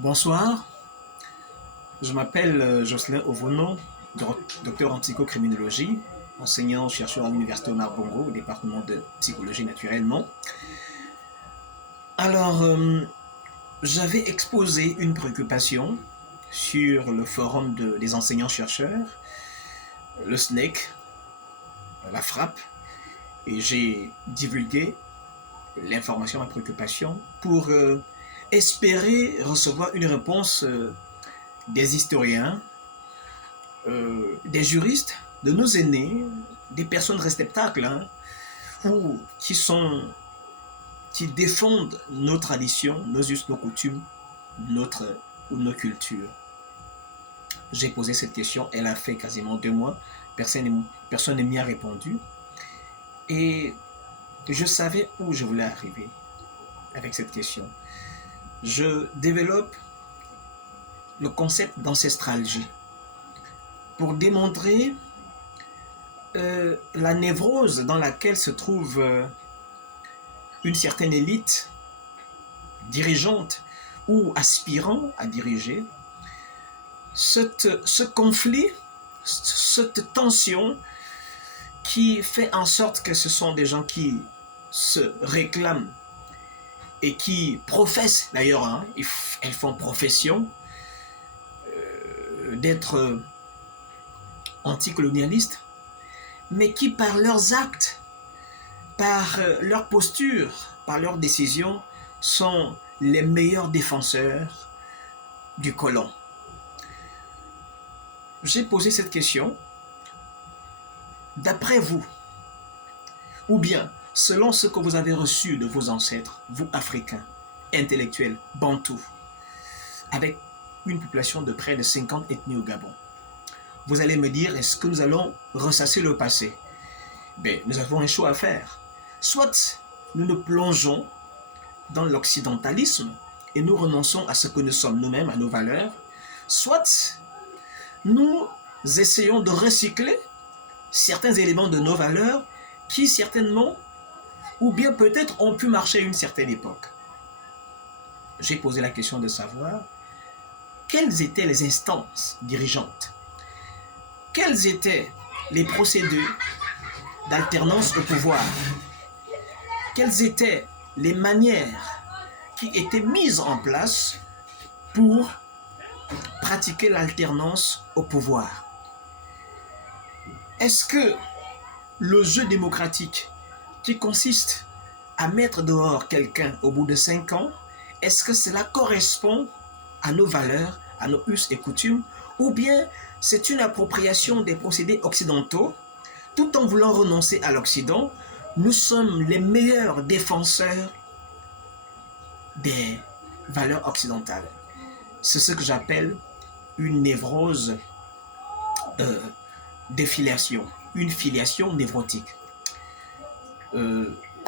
Bonsoir, je m'appelle Jocelyn Ovono, docteur en psychocriminologie, enseignant-chercheur à l'Université Omar Bongo au département de psychologie naturellement. Alors, j'avais exposé une préoccupation sur le forum des enseignants-chercheurs, le SNEC, la FRAP, et j'ai divulgué l'information, ma préoccupation, pour espérer recevoir une réponse des historiens, des juristes, de nos aînés, des personnes respectables, ou qui défendent nos traditions, nos us, nos coutumes, nos cultures. J'ai posé cette question, elle a fait quasiment 2 mois, personne ne m'y a répondu, et je savais où je voulais arriver avec cette question. Je développe le concept d'ancestralgie pour démontrer la névrose dans laquelle se trouve une certaine élite dirigeante ou aspirant à diriger, ce conflit, cette tension qui fait en sorte que ce sont des gens qui se réclament et qui professent d'ailleurs, elles font profession d'être anticolonialistes, mais qui par leurs actes, par leur posture, par leurs décisions, sont les meilleurs défenseurs du colon. J'ai posé cette question, d'après vous, ou bien selon ce que vous avez reçu de vos ancêtres, vous Africains, intellectuels, bantous, avec une population de près de 50 ethnies au Gabon. Vous allez me dire, est-ce que nous allons ressasser le passé? Nous avons un choix à faire. Soit nous nous plongeons dans l'occidentalisme et nous renonçons à ce que nous sommes nous-mêmes, à nos valeurs, soit nous essayons de recycler certains éléments de nos valeurs qui certainement, ou bien peut-être, ont pu marcher à une certaine époque. J'ai posé la question de savoir quelles étaient les instances dirigeantes, quels étaient les procédés d'alternance au pouvoir, quelles étaient les manières qui étaient mises en place pour pratiquer l'alternance au pouvoir. Est-ce que le jeu démocratique qui consiste à mettre dehors quelqu'un au bout de 5 ans, est-ce que cela correspond à nos valeurs, à nos us et coutumes, ou bien c'est une appropriation des procédés occidentaux, tout en voulant renoncer à l'Occident? Nous sommes les meilleurs défenseurs des valeurs occidentales. C'est ce que j'appelle une névrose de filiation, une filiation névrotique.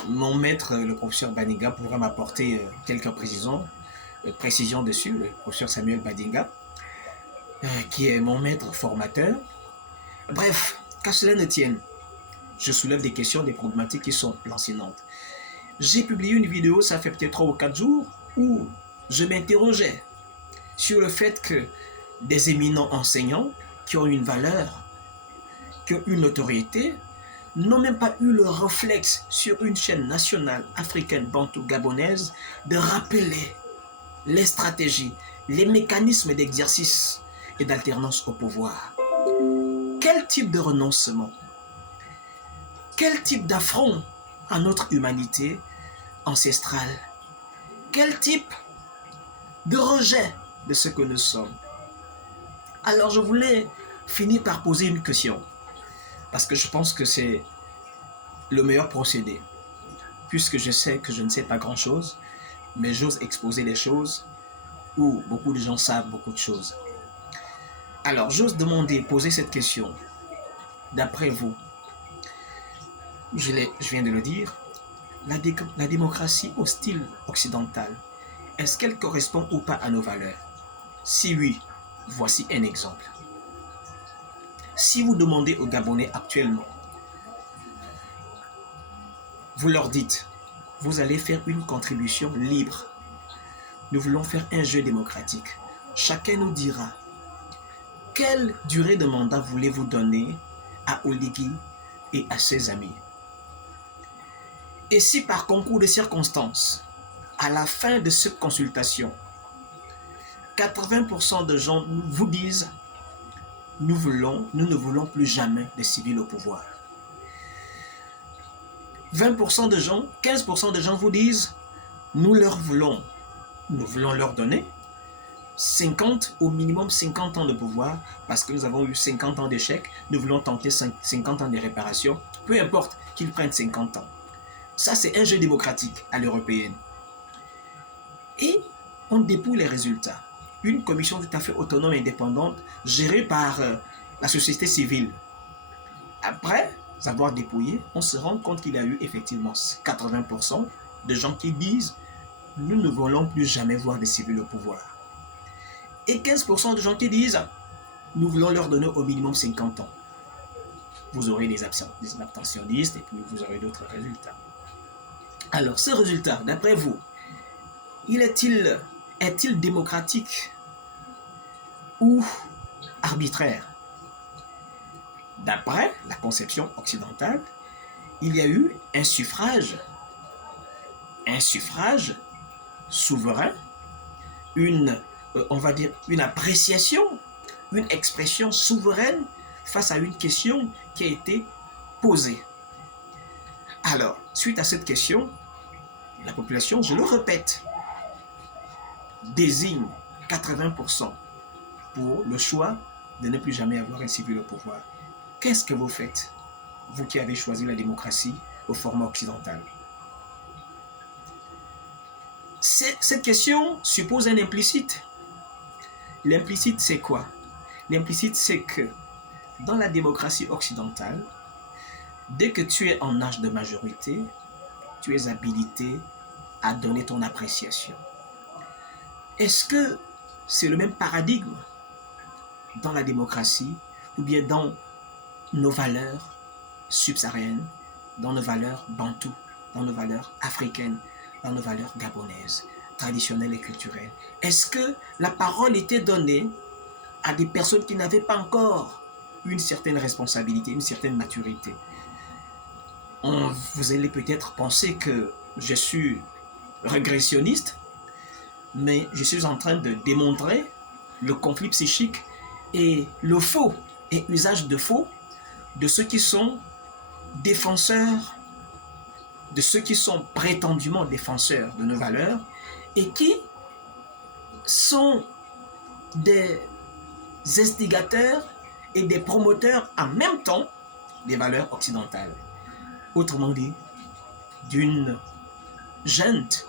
Mon maître, le professeur Badinga, pourra m'apporter quelques précisions dessus, le professeur Samuel Badinga, qui est mon maître formateur. Bref, qu'à cela ne tienne, je soulève des questions, des problématiques qui sont lancinantes. J'ai publié une vidéo, ça fait peut-être 3 ou 4 jours, où je m'interrogeais sur le fait que des éminents enseignants qui ont une valeur, qui ont une notoriété, n'ont même pas eu le réflexe sur une chaîne nationale africaine, bantou, gabonaise, de rappeler les stratégies, les mécanismes d'exercice et d'alternance au pouvoir. Quel type de renoncement, quel type d'affront à notre humanité ancestrale, quel type de rejet de ce que nous sommes. Alors je voulais finir par poser une question, parce que je pense que c'est le meilleur procédé, puisque je sais que je ne sais pas grand-chose, mais j'ose exposer des choses où beaucoup de gens savent beaucoup de choses. Alors j'ose poser cette question. D'après vous, je viens de le dire, la démocratie au style occidental, est-ce qu'elle correspond ou pas à nos valeurs? Si oui, voici un exemple. Si vous demandez aux Gabonais actuellement, vous leur dites, vous allez faire une contribution libre nous voulons faire un jeu démocratique. Chacun nous dira quelle durée de mandat voulez-vous donner à Oligui et à ses amis. Et si par concours de circonstances, à la fin de cette consultation, 80% de gens vous disent nous ne voulons plus jamais de civils au pouvoir. 20% de gens, 15% de gens vous disent nous voulons leur donner 50, au minimum 50 ans de pouvoir, parce que nous avons eu 50 ans d'échecs, nous voulons tenter 50 ans de réparation, peu importe qu'ils prennent 50 ans. Ça, c'est un jeu démocratique à l'européenne. Et on dépouille les résultats. Une commission tout à fait autonome et indépendante, gérée par la société civile. Après avoir dépouillé, on se rend compte qu'il y a eu effectivement 80% de gens qui disent « Nous ne voulons plus jamais voir des civils au pouvoir ». Et 15% de gens qui disent « Nous voulons leur donner au minimum 50 ans ». Vous aurez des abstentionnistes et puis vous aurez d'autres résultats. Alors, ce résultat, d'après vous, est-il démocratique ou arbitraire? D'après la conception occidentale, il y a eu un suffrage souverain, on va dire une appréciation, une expression souveraine face à une question qui a été posée. Alors, suite à cette question, la population, je le répète, désigne 80% pour le choix de ne plus jamais avoir un civil au pouvoir. Qu'est-ce que vous faites, vous qui avez choisi la démocratie au format occidental? Cette question suppose un implicite. L'implicite, c'est quoi? L'implicite, c'est que dans la démocratie occidentale, dès que tu es en âge de majorité, tu es habilité à donner ton appréciation. Est-ce que c'est le même paradigme dans la démocratie ou bien dans nos valeurs subsahariennes, dans nos valeurs bantoues, dans nos valeurs africaines, dans nos valeurs gabonaises, traditionnelles et culturelles? Est-ce que la parole était donnée à des personnes qui n'avaient pas encore une certaine responsabilité, une certaine maturité? Vous allez peut-être penser que je suis régressionniste, mais je suis en train de démontrer le conflit psychique et le faux et usage de faux de ceux qui sont défenseurs, de ceux qui sont prétendument défenseurs de nos valeurs et qui sont des instigateurs et des promoteurs en même temps des valeurs occidentales. Autrement dit, d'une junte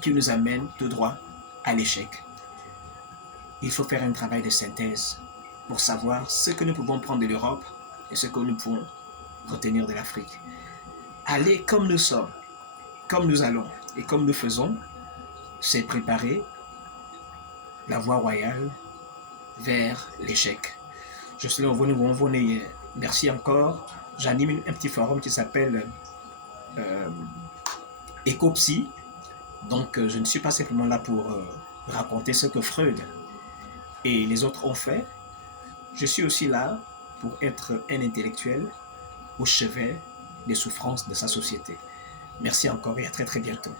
qui nous amène tout droit à l'échec. Il faut faire un travail de synthèse pour savoir ce que nous pouvons prendre de l'Europe et ce que nous pouvons retenir de l'Afrique. Aller comme nous sommes, comme nous allons et comme nous faisons, c'est préparer la voie royale vers l'échec. Je suis là, merci encore. J'anime un petit forum qui s'appelle Ecopsy. Donc, je ne suis pas simplement là pour raconter ce que Freud et les autres ont fait. Je suis aussi là pour être un intellectuel au chevet des souffrances de sa société. Merci encore et à très très bientôt.